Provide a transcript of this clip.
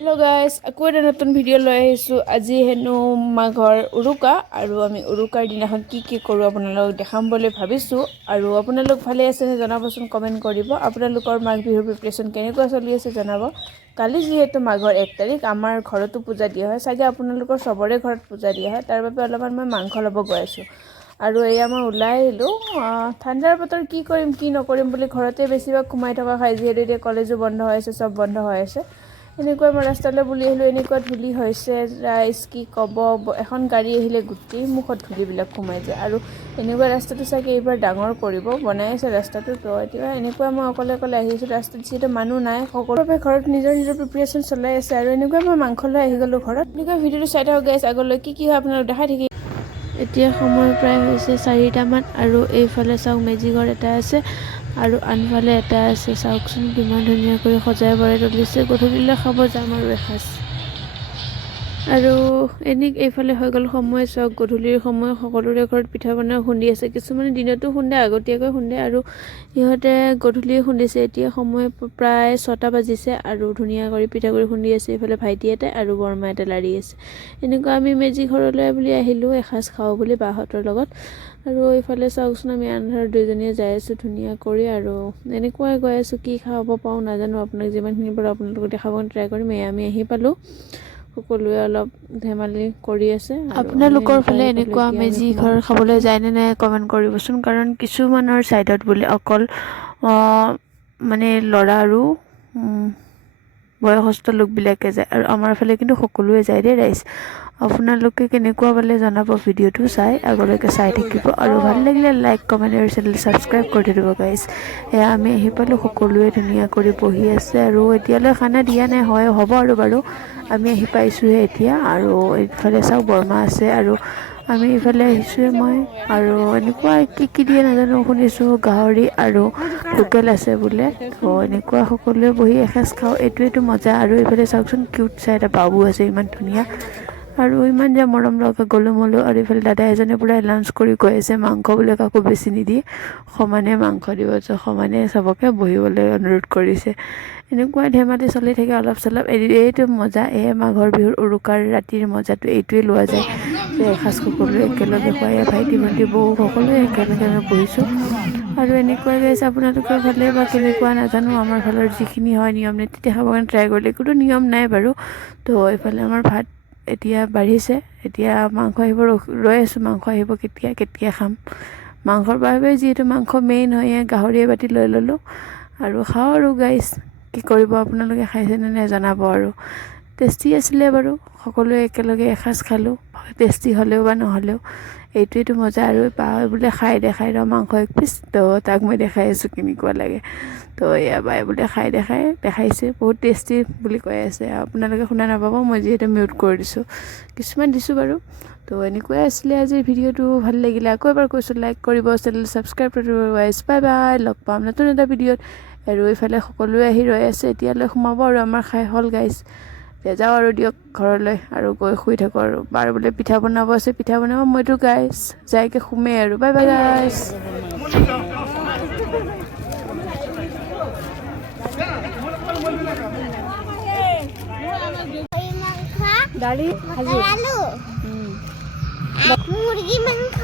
Hello guys আকৌ এটা নতুন ভিডিঅ' লৈ আহিছোঁ। আজি হেনো মাঘৰ উৰুকা আৰু আমি উৰুকাৰ দিনাখন কি কৰোঁ আপোনালোকক দেখাম বুলি ভাবিছোঁ। আৰু আপোনালোক ভালে আছে নে জনাবচোন, কমেণ্ট কৰিব। আপোনালোকৰ মাঘ বিহুৰ প্ৰিপাৰেশ্যন কেনেকুৱা চলি আছে জনাব। কালি যিহেতু মাঘৰ 1 তাৰিখ আমাৰ ঘৰতো পূজা দিয়া হয়, চাগে আপোনালোকৰ চবৰে ঘৰত পূজা দিয়া হয়। তাৰ বাবে অলপমান মই মাংস ল'ব গৈ আছোঁ। আৰু এয়া মই ওলাই আহিলোঁ। ঠাণ্ডাৰ বতৰ কি কৰিম কি নকৰিম বুলি ঘৰতে বেছিভাগ সোমাই থকা খাই, যিহেতু এতিয়া কলেজো বন্ধ হৈ আছে, চব বন্ধ হৈ আছে। এনেকুৱা মই ৰাস্তালৈ বুলি আহিলোঁ, এনেকুৱা ধূলি হৈছে ৰাইজ কি ক'ব। এখন গাড়ী আহিলে গোটেই মুখত ধূলিবিলাক সোমাই যায়। আৰু এনেকুৱা ৰাস্তাটো চাগে এইবাৰ ডাঙৰ কৰিব, বনাই আছে ৰাস্তাটো। তো এতিয়া এনেকুৱা মই অকলে আহি আছোঁ ৰাস্তাত, যিহেতু মানুহ নাই, সকলোৱে ঘৰত নিজৰ প্ৰিপাৰেশ্যন চলাই আছে। আৰু এনেকুৱা মই মাংস লৈ আহি গ'লোঁ ঘৰত। এনেকুৱা ভিডিঅ'টো চাই থাকক গাইছ, আগলৈ কি হয় আপোনালোক দেখাই থাকি। এতিয়া সময় প্ৰায় হৈছে 4টামান, আৰু এইফালে চাওক মেজি ঘৰ এটা আছে আৰু আনফালে এটা আছে। চাওকচোন কিমান ধুনীয়াকৈ সজাই বৰাই তুলিছে। গধূলিলৈ খাব যাম আৰু এসাঁজ। আৰু এইফালে হৈ গ'ল সময়, চাওক গধূলিৰ সময়। সকলোৰে ঘৰত পিঠা পনা খুন্দি আছে। কিছুমানে দিনতো খুন্দে, আগতীয়াকৈ খুন্দে, আৰু সিহঁতে গধূলি খুন্দিছে। এতিয়া সময় প্ৰায় 6টা বাজিছে আৰু ধুনীয়া কৰি পিঠাগুড়ি খুন্দি আছে। এইফালে ভাইটি এটা আৰু বৰমা এটা লাৰি আছে। এনেকুৱা আমি মেজি ঘৰলৈ বুলি আহিলোঁ এসাঁজ খাওঁ বুলি বাহঁতৰ লগত। আৰু এইফালে চাওকচোন আমি আন্ধাৰত দুইজনীয়ে যাই আছোঁ ধুনীয়া কৰি। আৰু এনেকুৱাই গৈ আছোঁ, কি খাব পাওঁ নাজানো। আপোনাক যিমানখিনি পাৰোঁ আপোনালোকক দেখাব ট্ৰাই কৰিম। আমি আহি পালোঁ, সকলোৱে অলপ ধেমালি কৰি আছে। আপোনালোকৰ ফালে এনেকুৱা মেজি ঘৰ খাবলৈ যায়নে নাই কমেণ্ট কৰিবচোন। কাৰণ কিছুমানৰ ছাইডত বোলে অকল মানে ল'ৰা আৰু বয়সস্থ লোকবিলাকে যায়, আৰু আমাৰ ফালে কিন্তু সকলোৱে যায় দেই ৰাইজ। আপোনালোকে কেনেকুৱা পালে জনাব। ভিডিঅ'টো চাই আগলৈকে চাই থাকিব, আৰু ভাল লাগিলে লাইক কমেণ্ট আৰু চেনেল ছাবস্ক্ৰাইব কৰি দিব গাইজ। এয়া আমি আহি পালোঁ, সকলোৱে ধুনীয়া কৰি বহি আছে। আৰু এতিয়ালৈ খানা দিয়া নাই, হ'ব আৰু বাৰু। আমি আহি পাইছোঁহে এতিয়া। আৰু এইফালে চাওক বৰমা আছে, আৰু আমি এইফালে আহিছোঁহে মই। আৰু এনেকুৱা কি দিয়ে নাজানো, শুনিছোঁ গাহৰি আৰু লোকেল আছে বোলে। তো এনেকুৱা সকলোৱে বহি এসাঁজ খাওঁ, এইটোৱেতো মজা। আৰু এইফালে চাওকচোন কিউট চাই এটা বাবু আছে, ইমান ধুনীয়া আৰু ইমান যে মৰম লগা গলো মলো। আৰু এইফালে দাদা এজনে পূৰা এনাউন্স কৰি কৈ আছে মাংস বোলে কাকো বেছি নিদিয়ে, সমানে মাংস দিব, সমানে চবকে বহিবলৈ অনুৰোধ কৰিছে। এনেকুৱা ধেমালি চলি থাকে অলপ চলপ। এইটো মজা, মাঘৰ বিহুৰ উৰুকাৰ ৰাতিৰ মজাটো এইটোৱে লোৱা যায়, যে এসাঁজ সকলোৱে একেলগে খুৱাই। ভাইটি ভণ্টি বৌ সকলোৱে একেলগে আমি বহিছোঁ। আৰু এনেকুৱাই গাইছে, আপোনালোকৰ ফালে বা কেনেকুৱা নাজানো। আমাৰ ফালৰ যিখিনি হয় নিয়ম নীতি দেখাব কাৰণে ট্ৰাই কৰিলে, একোতো নিয়ম নাই বাৰু। তো এইফালে আমাৰ ভাত এতিয়া বাঢ়িছে, এতিয়া মাংস আহিব ৰৈ আছোঁ। মাংস আহিব কেতিয়া খাম। মাংসৰ বাবে যিহেতু মাংস মেইন হয়, গাহৰি এবাতি লৈ ল'লোঁ আৰু খাওঁ আৰু গাইছ। কি কৰিব, আপোনালোকে খাইছেনে নাই জনাব। আৰু টেষ্টি আছিলে বাৰু, সকলোৱে একেলগে এসাঁজ খালোঁ। টেষ্টি হ'লেও বা নহ'লেও এইটোৱেতো মজা। আৰু বাই বোলে দেখাই ৰ মাংস 1 পিচ। তো তাক মই দেখাই আছোঁ কেনেকুৱা লাগে। তো এয়া বাই বোলে দেখাইছে, বহুত টেষ্টি বুলি কৈ আছে। আপোনালোকে শুনা নাপাব, মই যিহেতু মিউট কৰি দিছোঁ, কিছুমান দিছোঁ বাৰু। তো এনেকুৱাই আছিলে আজিৰ ভিডিঅ'টো। ভাল লাগিলে আকৌ এবাৰ কৈছোঁ লাইক কৰিব, চেনেল ছাবস্ক্ৰাইব কৰিব। বাই বাই, লগ পাম নতুন এটা ভিডিঅ'ত। আৰু এইফালে সকলোৱে আহি ৰৈ আছে, এতিয়ালৈ সোমাব আৰু আমাৰ খাই হ'ল গাইছ। এতিয়া যাওঁ আৰু দিয়ক ঘৰলৈ, আৰু গৈ শুই থাকোঁ। আৰু বাৰ বোলে পিঠা বনাব আছে, পিঠা বনাব। মইতো গাইছ যাইকে শুমেই আৰু। বাই বাই গাইছ। দালি ভাজি, মুৰগি মাংস।